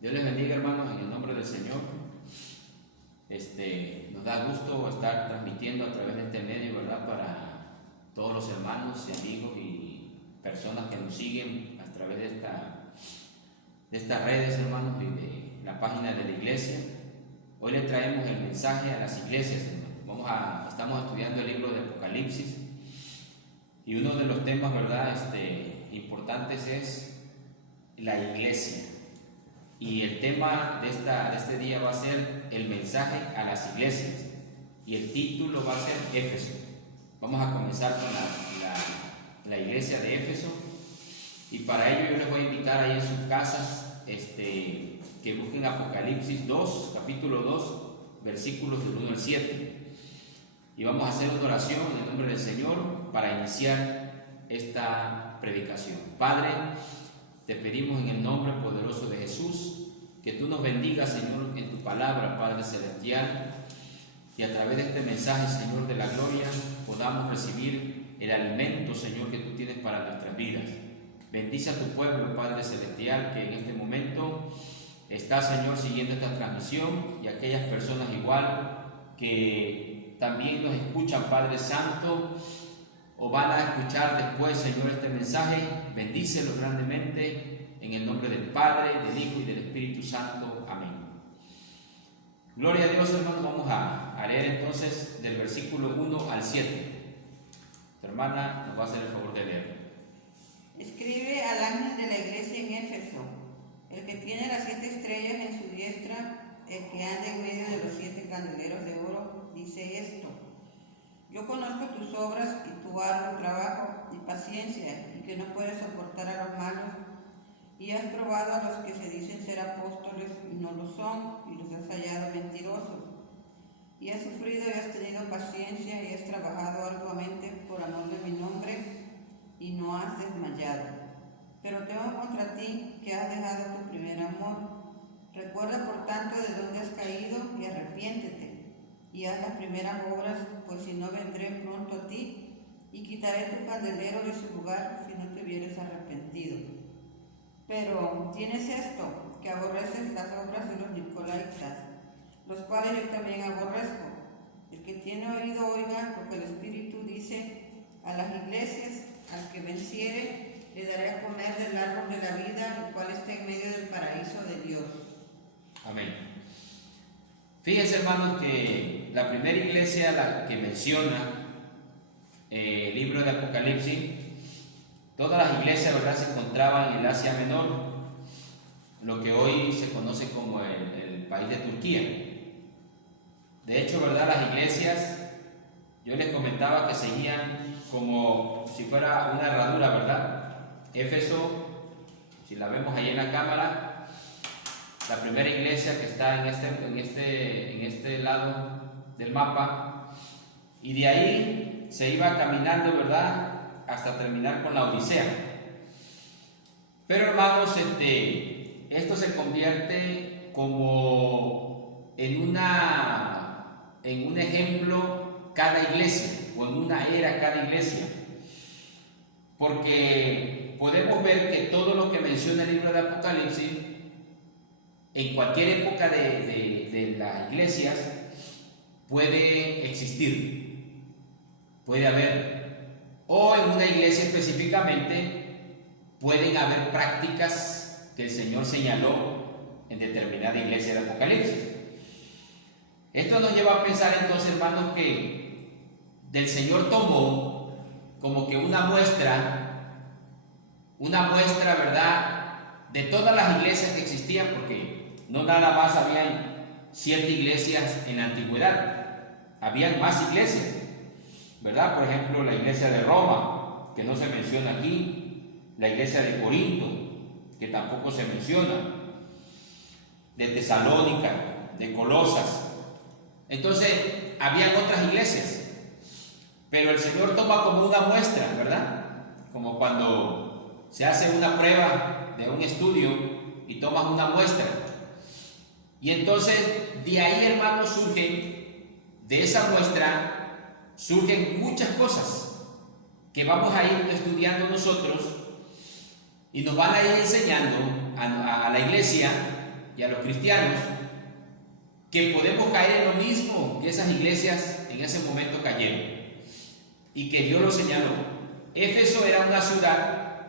Dios les bendiga, hermanos, en el nombre del Señor. Nos da gusto estar transmitiendo a través de este medio, ¿verdad? Para todos los hermanos y amigos y personas que nos siguen a través de estas redes, hermanos, y de la página de la iglesia. Hoy les traemos el mensaje a las iglesias, hermanos. Estamos estudiando el libro de Apocalipsis y uno de los temas, ¿verdad? Importantes es la iglesia. Y el tema de este día va a ser el mensaje a las iglesias. Y el título va a ser Éfeso. Vamos a comenzar con la iglesia de Éfeso. Y para ello yo les voy a invitar ahí en sus casas que busquen Apocalipsis 2, capítulo 2, versículos del 1 al 7. Y vamos a hacer una oración en el nombre del Señor para iniciar esta predicación. Padre, te pedimos en el nombre poderoso de Jesús que tú nos bendigas, Señor, en tu palabra, Padre Celestial, y a través de este mensaje, Señor, de la gloria, podamos recibir el alimento, Señor, que tú tienes para nuestras vidas. Bendice a tu pueblo, Padre Celestial, que en este momento está, Señor, siguiendo esta transmisión, y aquellas personas igual que también nos escuchan, Padre Santo, o van a escuchar después, Señor, este mensaje. Bendícelos grandemente en el nombre del Padre, del Hijo y del Espíritu Santo. Amén. Gloria a Dios, hermanos. Vamos a leer entonces del versículo 1 al 7. Tu hermana nos va a hacer el favor de leer. Escribe al ángel de la iglesia en Éfeso, el que tiene las 7 estrellas en su diestra, el que anda en medio de los 7 candeleros de oro, dice esto: yo conozco tus obras y tu arduo trabajo y paciencia, y que no puedes soportar a los malos, y has probado a los que se dicen ser apóstoles y no lo son, y los has hallado mentirosos. Y has sufrido y has tenido paciencia y has trabajado arduamente por amor de mi nombre, y no has desmayado. Pero tengo contra ti que has dejado tu primer amor. Recuerda por tanto de dónde has caído y arrepiéntete, y haz las primeras obras, pues si no vendré pronto a ti, y quitaré tu candelero de su lugar si no te hubieres arrepentido. Pero tienes esto, que aborreces las obras de los nicolaítas, los cuales yo también aborrezco. El que tiene oído oiga lo que el Espíritu dice a las iglesias. Al que venciere le daré a comer del árbol de la vida, el cual está en medio del paraíso de Dios. Amén. Fíjense, hermanos, que la primera iglesia, la que menciona el libro de Apocalipsis, todas las iglesias, ¿verdad?, se encontraban en el Asia Menor, lo que hoy se conoce como el país de Turquía. De hecho, ¿verdad?, las iglesias, yo les comentaba que seguían como si fuera una herradura, ¿verdad? Éfeso, si la vemos ahí en la cámara, la primera iglesia que está en este lado del mapa, y de ahí se iba caminando, ¿verdad?, hasta terminar con la Odisea. Pero, hermanos, esto se convierte como en un ejemplo cada iglesia, o en una era cada iglesia, porque podemos ver que todo lo que menciona el libro de Apocalipsis, en cualquier época de las iglesias, puede existir, puede haber. O en una iglesia específicamente pueden haber prácticas que el Señor señaló en determinada iglesia de Apocalipsis. Esto nos lleva a pensar entonces, hermanos, que del Señor tomó como que una muestra, ¿verdad?, de todas las iglesias que existían, porque no nada más habían 7 iglesias en la antigüedad, habían más iglesias, ¿verdad? Por ejemplo, la iglesia de Roma, que no se menciona aquí, la iglesia de Corinto, que tampoco se menciona, de Tesalónica, de Colosas. Entonces, habían otras iglesias, pero el Señor toma como una muestra, ¿verdad? Como cuando se hace una prueba de un estudio y tomas una muestra. Y entonces, de ahí, hermanos, de esa muestra, surgen muchas cosas que vamos a ir estudiando nosotros y nos van a ir enseñando a la iglesia y a los cristianos que podemos caer en lo mismo que esas iglesias en ese momento cayeron y que Dios lo señaló. Éfeso era una ciudad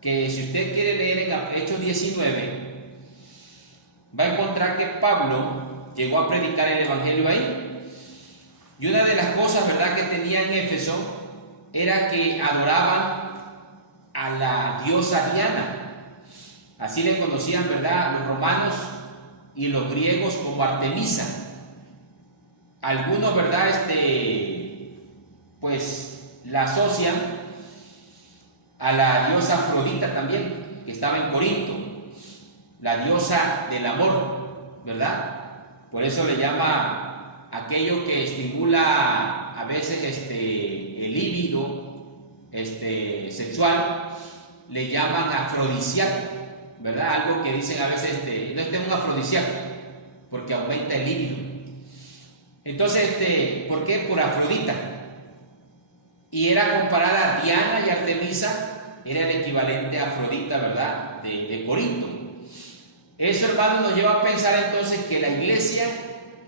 que, si usted quiere leer en Hechos 19, va a encontrar que Pablo llegó a predicar el evangelio ahí, y una de las cosas, ¿verdad?, que tenía en Éfeso era que adoraban a la diosa Diana. Así le conocían, ¿verdad?, los romanos y los griegos como Artemisa. Algunos, ¿verdad?, pues la asocian a la diosa Afrodita también, que estaba en Corinto, la diosa del amor, ¿verdad? Por eso le llama aquello que estimula a veces el líbido sexual, le llaman afrodisíaco, ¿verdad? Algo que dicen a veces, no es un afrodisíaco, porque aumenta el líbido. Entonces, ¿por qué? Por Afrodita. Y era comparada a Diana y Artemisa, era el equivalente a Afrodita, ¿verdad?, de Corinto. Eso, hermano, nos lleva a pensar entonces que la iglesia,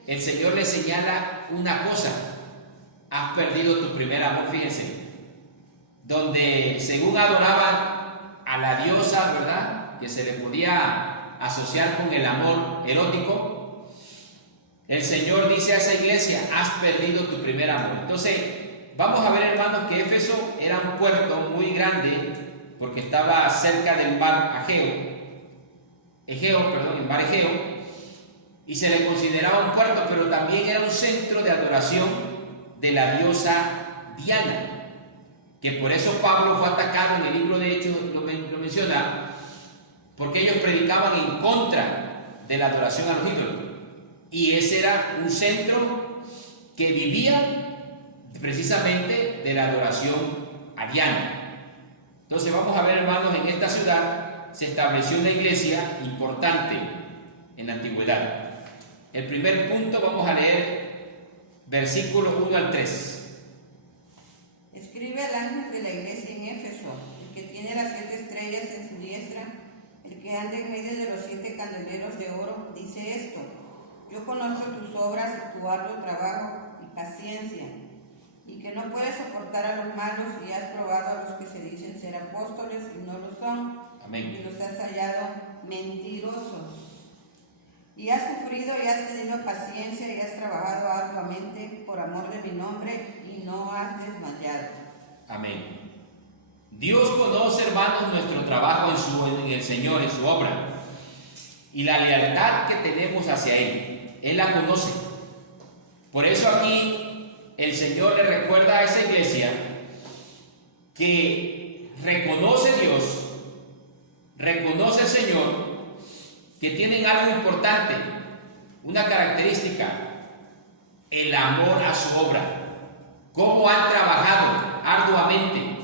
el Señor le señala una cosa: has perdido tu primer amor. Fíjense, donde según adoraban a la diosa, ¿verdad?, que se le podía asociar con el amor erótico, el Señor dice a esa iglesia: has perdido tu primer amor. Entonces, vamos a ver, hermanos, que Éfeso era un puerto muy grande porque estaba cerca del mar el mar Egeo, y se le consideraba un puerto, pero también era un centro de adoración de la diosa Diana, que por eso Pablo fue atacado en el libro de Hechos, lo menciona, porque ellos predicaban en contra de la adoración a los ídolos, y ese era un centro que vivía precisamente de la adoración a Diana. Entonces vamos a ver, hermanos, en esta ciudad se estableció una iglesia importante en la antigüedad. El primer punto, vamos a leer versículos 1 al 3. Escribe al ángel de la iglesia en Éfeso, el que tiene las 7 estrellas en su diestra, el que anda en medio de los 7 candeleros de oro, dice esto: yo conozco tus obras y tu arduo trabajo y paciencia, y que no puedes soportar a los malos, y has probado a los que se dicen ser apóstoles y no lo son. Amén. Y los has hallado mentirosos. Y has sufrido y has tenido paciencia y has trabajado arduamente por amor de mi nombre y no has desmayado. Amén. Dios conoce, hermanos, nuestro trabajo en el Señor, en su obra, y la lealtad que tenemos hacia Él. Él la conoce. Por eso aquí el Señor le recuerda a esa iglesia que reconoce Dios, reconoce el Señor, que tienen algo importante, una característica: el amor a su obra. Cómo han trabajado arduamente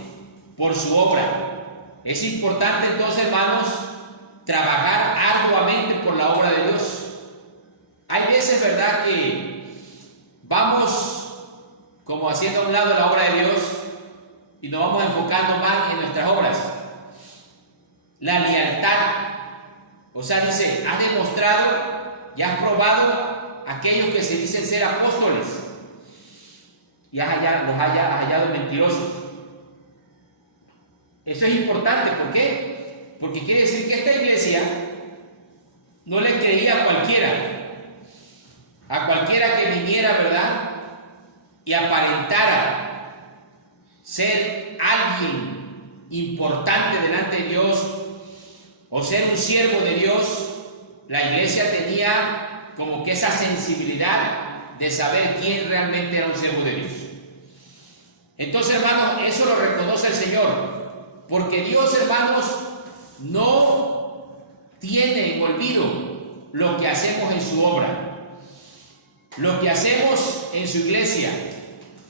por su obra. Es importante entonces, hermanos, trabajar arduamente por la obra de Dios. Hay veces, ¿verdad?, que vamos como haciendo a un lado la obra de Dios y nos vamos enfocando más en nuestras obras. La lealtad, o sea, dice: has demostrado y has probado a aquellos que se dicen ser apóstoles y los has hallado mentirosos. Eso es importante. ¿Por qué? Porque quiere decir que esta iglesia no le creía a cualquiera que viniera, ¿verdad?, y aparentara ser alguien importante delante de Dios o ser un siervo de Dios. La iglesia tenía como que esa sensibilidad de saber quién realmente era un siervo de Dios. Entonces, hermanos, eso lo reconoce el Señor, porque Dios, hermanos, no tiene en olvido lo que hacemos en su obra, lo que hacemos en su iglesia,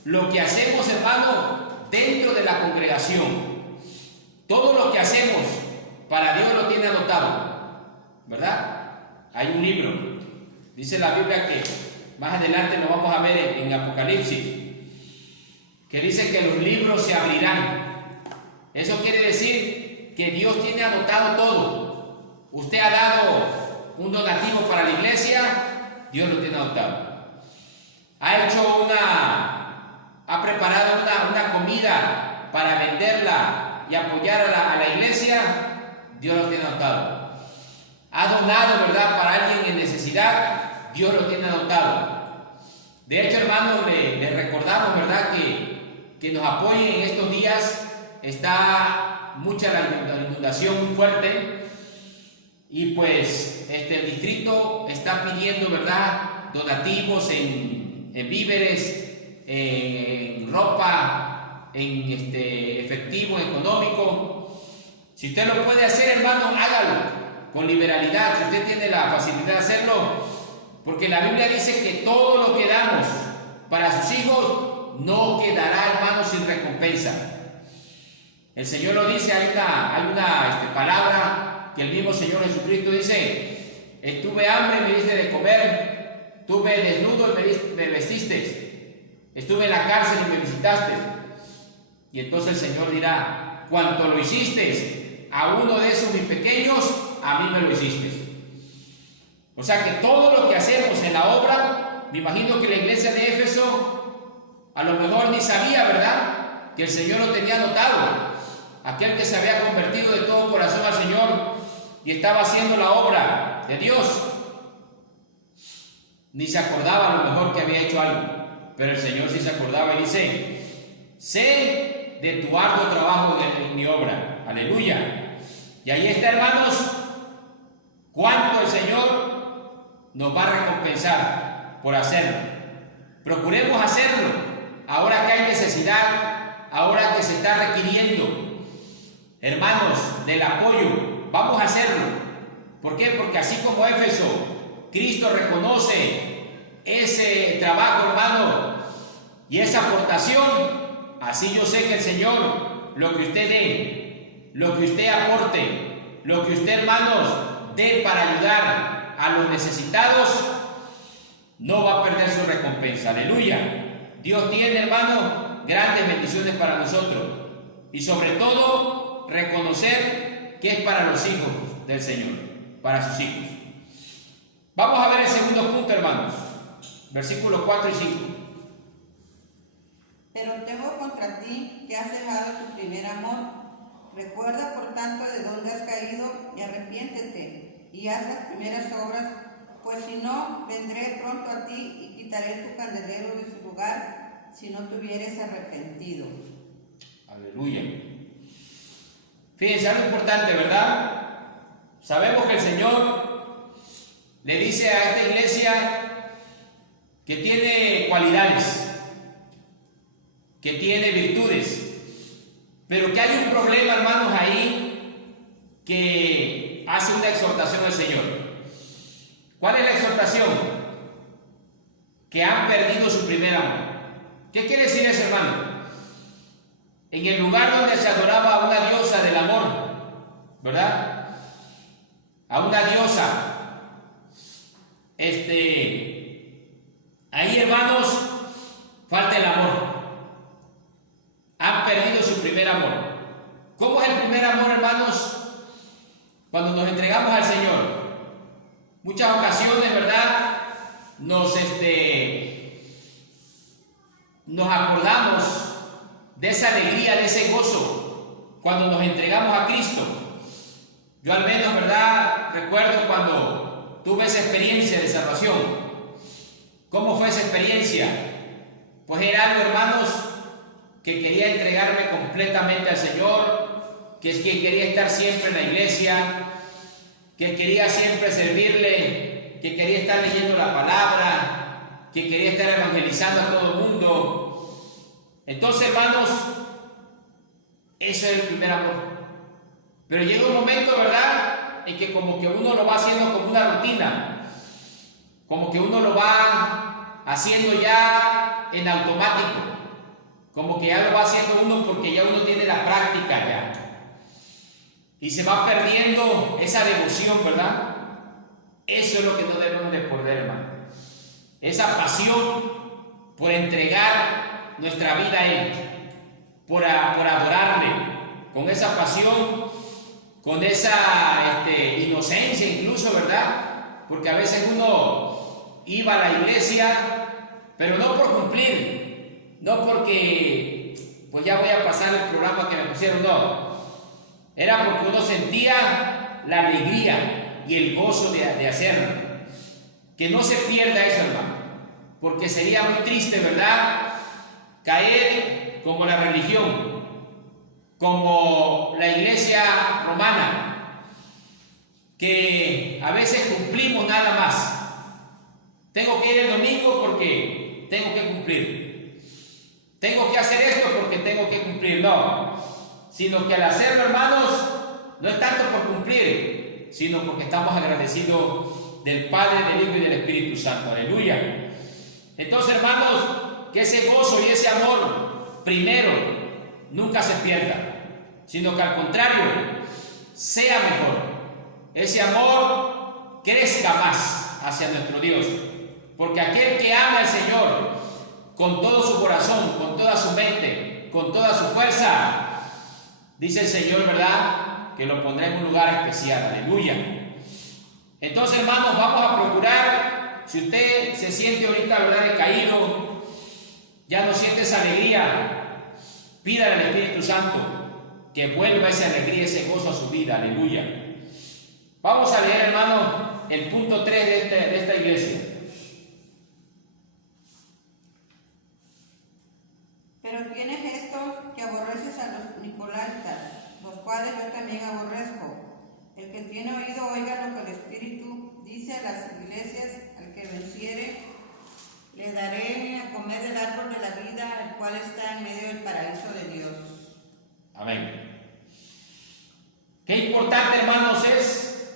lo que hacemos, hermano, dentro de la congregación. Todo lo que hacemos para Dios lo tiene anotado, ¿verdad? Hay un libro, dice la Biblia, que más adelante lo vamos a ver en Apocalipsis, que dice que los libros se abrirán. Eso quiere decir que Dios tiene anotado todo. Usted ha dado un donativo para la iglesia, Dios lo tiene adoptado. Ha preparado una comida para venderla y apoyar a la iglesia, Dios lo tiene adoptado. Ha donado, ¿verdad?, para alguien en necesidad, Dios lo tiene adoptado. De hecho, hermanos, les recordamos, ¿verdad?, que nos apoyen en estos días. Está mucha la inundación muy fuerte y pues el distrito está pidiendo, ¿verdad?, donativos en víveres, en ropa, en efectivo, económico. Si usted lo puede hacer, hermano, hágalo con liberalidad, si usted tiene la facilidad de hacerlo, porque la Biblia dice que todo lo que damos para sus hijos no quedará, hermano, sin recompensa. El Señor lo dice, hay una palabra que el mismo Señor Jesucristo dice: estuve hambre y me diste de comer, estuve desnudo y me vestiste, estuve en la cárcel y me visitaste. Y entonces el Señor dirá: cuanto lo hiciste a uno de esos mis pequeños, a mí me lo hiciste. O sea que todo lo que hacemos en la obra, me imagino que la iglesia de Éfeso a lo mejor ni sabía, ¿verdad?, que el Señor lo tenía anotado. Aquel que se había convertido de todo corazón al Señor y estaba haciendo la obra de Dios, ni se acordaba a lo mejor que había hecho algo, pero el Señor sí se acordaba y dice: sé de tu arduo trabajo en mi obra. Aleluya. Y ahí está, hermanos, cuánto el Señor nos va a recompensar por hacerlo. Procuremos hacerlo ahora que hay necesidad, ahora que se está requiriendo, hermanos, del apoyo. Vamos a hacerlo. ¿Por qué? Porque así como Éfeso, Cristo reconoce ese trabajo, hermano, y esa aportación, así yo sé que el Señor, lo que usted dé, lo que usted aporte, lo que usted, hermanos, dé para ayudar a los necesitados, no va a perder su recompensa. Aleluya. Dios tiene, hermano, grandes bendiciones para nosotros, y sobre todo reconocer que es para los hijos del Señor, para sus hijos. Vamos a ver el segundo punto, hermanos, versículos 4 y 5. Pero tengo contra ti que has dejado tu primer amor. Recuerda, por tanto, de dónde has caído y arrepiéntete y haz las primeras obras, pues si no, vendré pronto a ti y quitaré tu candelero de su lugar si no te hubieres arrepentido. Aleluya. Fíjense, algo importante, ¿verdad? Sabemos que el Señor le dice a esta iglesia que tiene cualidades, que tiene virtudes, pero que hay un problema, hermanos, ahí que hace una exhortación al Señor. ¿Cuál es la exhortación? Que han perdido su primer amor. ¿Qué quiere decir eso, hermano? En el lugar donde se adoraba a una diosa del amor, ¿verdad?, a una diosa, ahí, hermanos, falta el amor. Han perdido su primer amor. ¿Cómo es el primer amor, hermanos? Cuando nos entregamos al Señor. Muchas ocasiones, ¿verdad?, nos acordamos de esa alegría, de ese gozo cuando nos entregamos a Cristo. Yo al menos, ¿verdad?, recuerdo cuando tuve esa experiencia de salvación. ¿Cómo fue esa experiencia? Pues era algo, hermanos, que quería entregarme completamente al Señor, que quería estar siempre en la iglesia, que quería siempre servirle, que quería estar leyendo la palabra, que quería estar evangelizando a todo el mundo. Entonces, hermanos, eso es el primer amor. Pero llega un momento, ¿verdad?, en que como que uno lo va haciendo como una rutina, como que uno lo va haciendo ya en automático, como que ya lo va haciendo uno porque ya uno tiene la práctica ya, y se va perdiendo esa devoción, ¿verdad? Eso es lo que no debemos de perder, hermano, esa pasión por entregar nuestra vida a Él, por adorarle, con esa pasión, con esa inocencia incluso, ¿verdad?, porque a veces uno iba a la iglesia, pero no por cumplir, no porque pues ya voy a pasar el programa que me pusieron, no. Era porque uno sentía la alegría y el gozo de hacerlo. Que no se pierda eso, hermano, porque sería muy triste, ¿verdad?, caer como la religión, como la iglesia romana, que a veces cumplimos nada más. Tengo que ir el domingo porque tengo que cumplir. Tengo que hacer esto porque tengo que cumplir. No, sino que al hacerlo, hermanos, no es tanto por cumplir, sino porque estamos agradecidos del Padre, del Hijo y del Espíritu Santo. Aleluya. Entonces, hermanos, que ese gozo y ese amor, primero, nunca se pierda, sino que al contrario, sea mejor. Ese amor crezca más hacia nuestro Dios, porque aquel que ama al Señor con todo su corazón, con toda su mente, con toda su fuerza, dice el Señor, ¿verdad?, que lo pondrá en un lugar especial. Aleluya. Entonces, hermanos, vamos a procurar, si usted se siente ahorita, ¿verdad?, decaído, ya no siente esa alegría, pídale al Espíritu Santo que vuelva esa alegría, ese gozo a su vida. Aleluya. Vamos a leer, hermano, el punto 3 de esta iglesia. Pero tienes esto, que aborreces a los nicolaitas, los cuales yo también aborrezco. El que tiene oído oiga lo que el Espíritu dice a las iglesias. Al que venciere, le daré a comer del árbol de la vida, el cual está en medio del paraíso de Dios. Amén. Qué importante, hermanos, es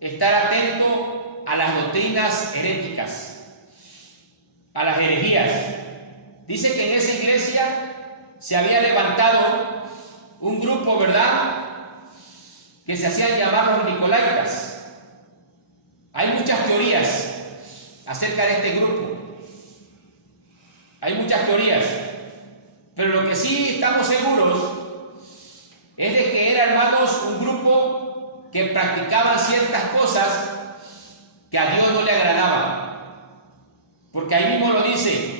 estar atento a las doctrinas heréticas, a las herejías. Dice que en esa iglesia se había levantado un grupo, ¿verdad?, que se hacían llamar los nicolaitas. Hay muchas teorías acerca de este grupo. Hay muchas teorías. Pero lo que sí estamos seguros es de que era, hermanos, un grupo que practicaban ciertas cosas que a Dios no le agradaban. Porque ahí mismo lo dice,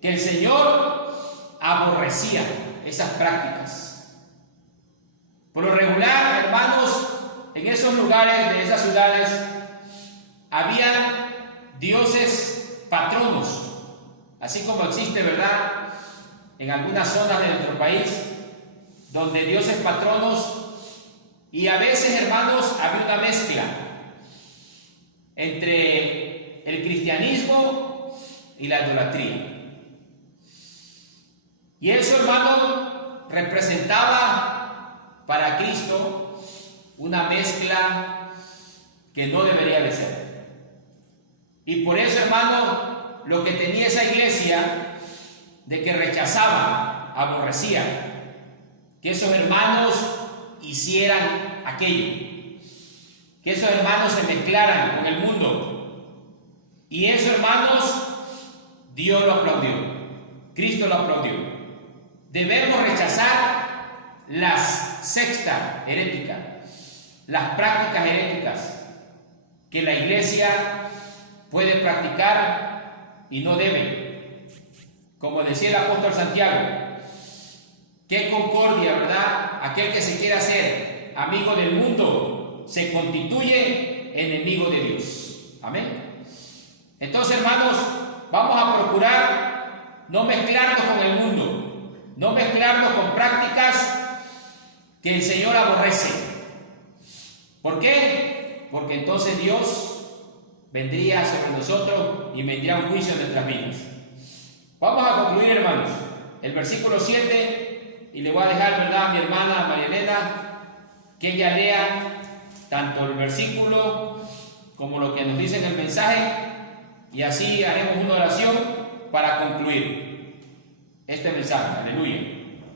que el Señor aborrecía esas prácticas. Por lo regular, hermanos, en esos lugares de esas ciudades había dioses patronos, así como existe, ¿verdad?, en algunas zonas de nuestro país, donde dioses patronos, y a veces, hermanos, había una mezcla entre el cristianismo y la idolatría. Y eso, hermano, representaba para Cristo una mezcla que no debería de ser. Y por eso, hermano, lo que tenía esa iglesia, de que rechazaba, aborrecía, que esos hermanos hicieran aquello, que esos hermanos se mezclaran con el mundo. Y eso, hermanos, Dios lo aplaudió, Cristo lo aplaudió. Debemos rechazar las sectas heréticas, las prácticas heréticas que la iglesia puede practicar y no debe. Como decía el apóstol Santiago, qué concordia, ¿verdad? Aquel que se quiere hacer amigo del mundo se constituye enemigo de Dios. Amén. Entonces, hermanos, vamos a procurar no mezclarnos con el mundo, no mezclarnos con prácticas que el Señor aborrece. ¿Por qué? Porque entonces Dios vendría sobre nosotros y vendría un juicio en nuestras vidas. Vamos a concluir, hermanos, el versículo 7, y le voy a dejar, ¿verdad?, a mi hermana María Elena, que ella lea tanto el versículo como lo que nos dice en el mensaje, y así haremos una oración para concluir este mensaje. Aleluya.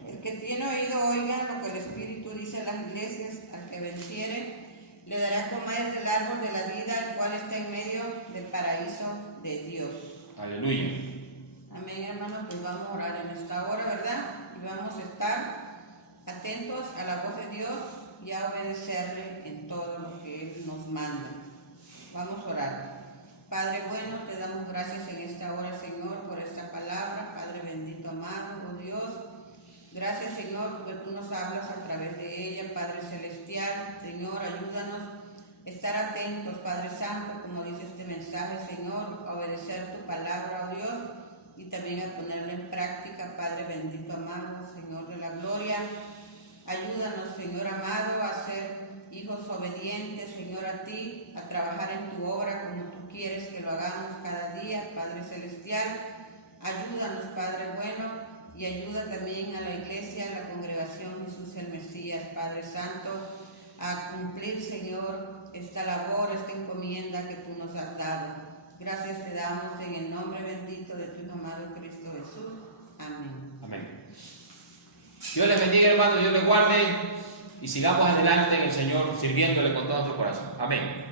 El que tiene oído oiga lo que el Espíritu dice a las iglesias. Al que venciere, le dará a comer del árbol de la vida, el cual está en medio del paraíso de Dios. Aleluya. Amén, hermanos, pues vamos a orar en esta hora, ¿verdad? Y vamos a estar atentos a la voz de Dios y a obedecerle en todo lo que Él nos manda. Vamos a orar. Padre bueno, te damos gracias en esta hora, Señor, por esta palabra. Padre bendito, amado, oh Dios. Gracias, Señor, porque tú nos hablas a través de ella, Padre celestial. Señor, ayúdanos a estar atentos, Padre Santo, como dice este mensaje, Señor, a obedecer tu palabra, oh Dios, y también a ponerla en práctica, Padre bendito, amado, Señor de la gloria. Ayúdanos, Señor amado, a ser hijos obedientes, Señor, a ti, a trabajar en tu obra como tú quieres que lo hagamos cada día, Padre celestial. Ayúdanos, Padre bueno, y ayuda también a la iglesia, a la congregación Jesús el Mesías, Padre Santo, a cumplir, Señor, esta labor, esta encomienda que tú nos has dado. Gracias te damos en el nombre bendito de tu Hijo amado Cristo Jesús. Amén. Amén. Dios les bendiga, hermanos, Dios les guarde y sigamos adelante en el Señor sirviéndole con todo nuestro corazón. Amén.